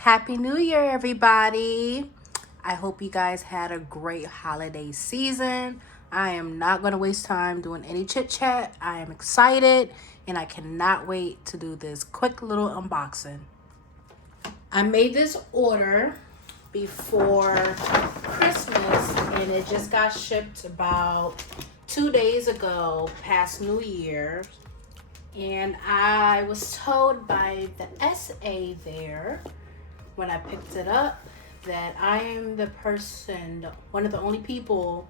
Happy New Year, everybody. I hope you guys had a great holiday season. I am not going to waste time doing any chit chat. I am excited and I cannot wait to do this quick little unboxing. I made this order before Christmas and it just got shipped about 2 days ago, past New Year. And I was told by the SA there when I picked it up that I am the person, one of the only people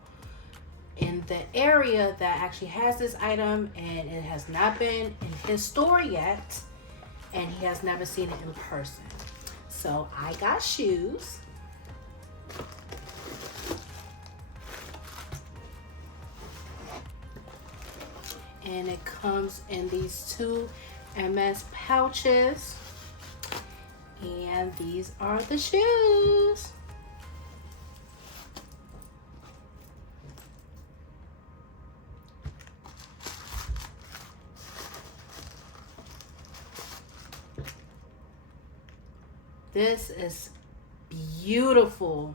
in the area that actually has this item, and it has not been in his store yet, and he has never seen it in person. So I got shoes. And it comes in these two Hermes pouches. And these are the shoes. This is beautiful.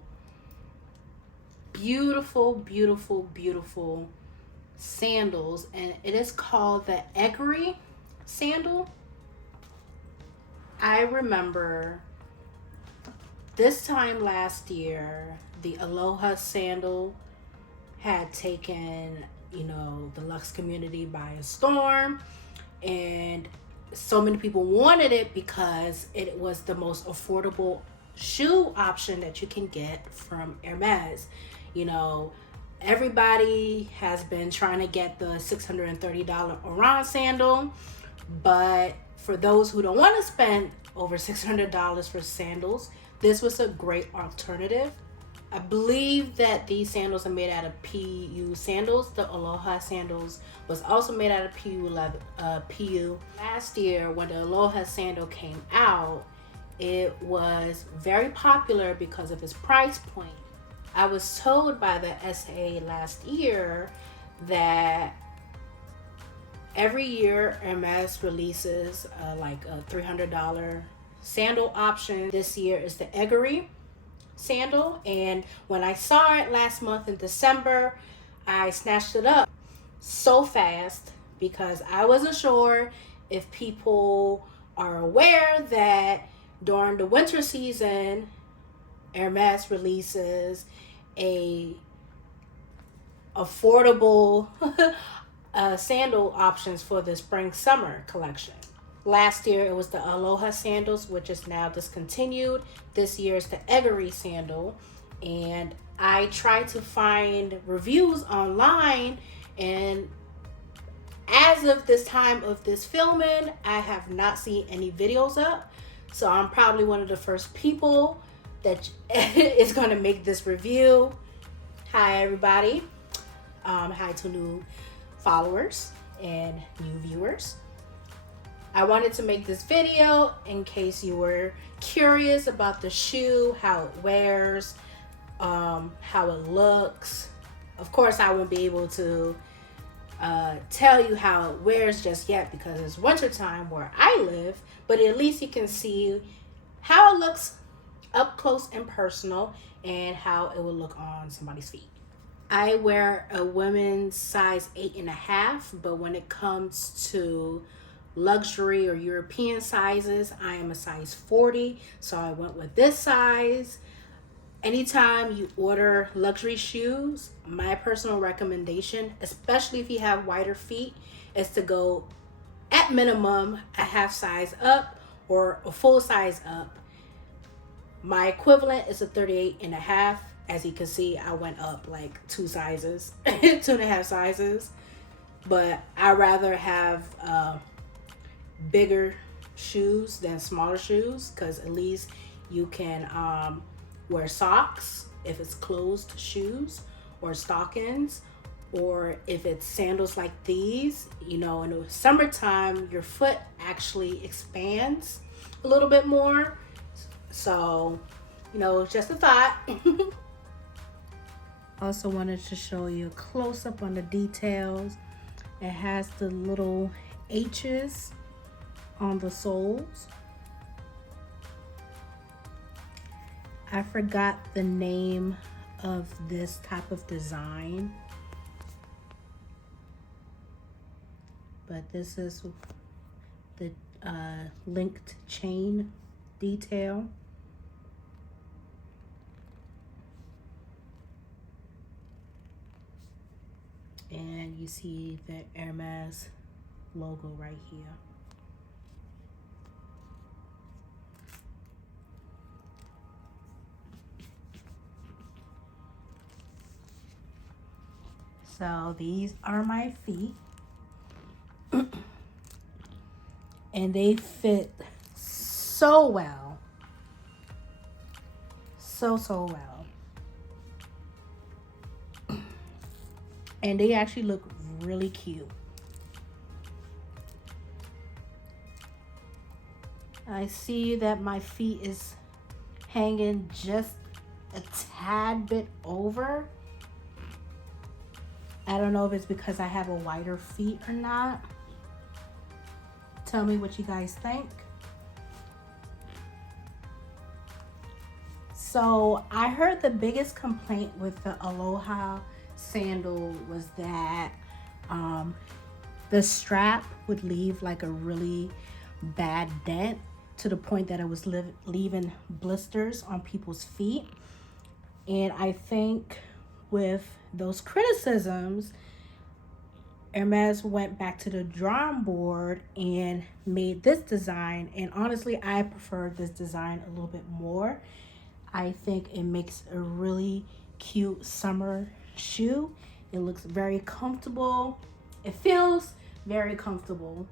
Beautiful, beautiful, beautiful sandals. And it is called the Egerie sandal. I remember this time last year, the Aloha sandal had taken, the Lux community by a storm, and so many people wanted it because it was the most affordable shoe option that you can get from Hermes. Everybody has been trying to get the $630 Oran sandal, but for those who don't want to spend over $600 for sandals, this was a great alternative. I believe that these sandals are made out of PU sandals. The Aloha sandals was also made out of PU. Last year, when the Aloha sandal came out, it was very popular because of its price point. I was told by the SA last year that every year Hermes releases like a $300 sandal option. This year is the Egerie sandal, and when I saw it last month in December, I snatched it up so fast because I wasn't sure if people are aware that during the winter season Hermes releases a affordable sandal options for the spring summer collection. Last year it was the Aloha sandals, which is now discontinued. This year is the Egerie sandal, and I tried to find reviews online, and as of this time of this filming, I have not seen any videos up. So I'm probably one of the first people that is going to make this review. Hi everybody. Hi to new followers and new viewers. I wanted to make this video in case you were curious about the shoe, how it wears, how it looks. Of course, I won't be able to tell you how it wears just yet because it's winter time where I live, but at least you can see how it looks up close and personal and how it will look on somebody's feet. I wear a women's size 8.5, but when it comes to luxury or European sizes, I am a size 40, so I went with this size. Anytime you order luxury shoes, my personal recommendation, especially if you have wider feet, is to go at minimum a half size up or a full size up. My equivalent is a 38.5. As you can see, I went up like 2 sizes, 2.5 sizes, but I rather have bigger shoes than smaller shoes because at least you can wear socks if it's closed shoes, or stockings, or if it's sandals like these. In the summertime your foot actually expands a little bit more, so just a thought. Also wanted to show you a close-up on the details. It has the little H's on the soles. I forgot the name of this type of design, but this is the linked chain detail. And you see the Hermes logo right here. So these are my feet. And they fit so well. So well. And they actually look really cute. I see that my feet is hanging just a tad bit over. I don't know if it's because I have a wider feet or not. Tell me what you guys think. So I heard the biggest complaint with the Aloha sandal was that the strap would leave like a really bad dent, to the point that it was leaving blisters on people's feet. And I think with those criticisms, Hermes went back to the drawing board and made this design. And honestly, I prefer this design a little bit more. I think it makes a really cute summer shoe. It looks very comfortable. It feels very comfortable.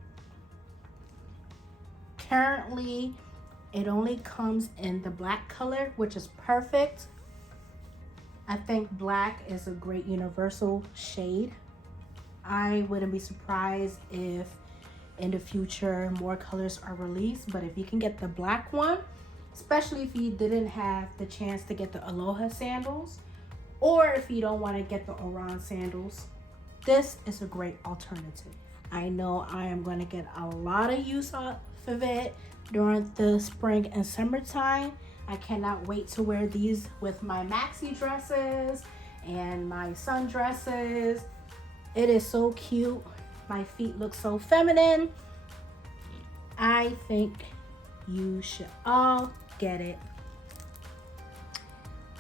Currently, it only comes in the black color, which is perfect. I think black is a great universal shade. I wouldn't be surprised if in the future more colors are released, but if you can get the black one, especially if you didn't have the chance to get the Aloha sandals, or if you don't want to get the Oran sandals, this is a great alternative. I know I am going to get a lot of use out of it during the spring and summertime. I cannot wait to wear these with my maxi dresses and my sundresses. It is so cute. My feet look so feminine. I think you should all get it.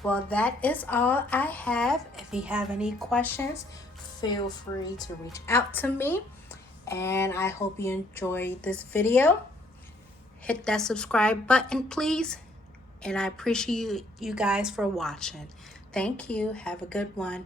Well, that is all I have. If you have any questions, feel free to reach out to me. And I hope you enjoyed this video. Hit that subscribe button, please. And I appreciate you guys for watching. Thank you. Have a good one.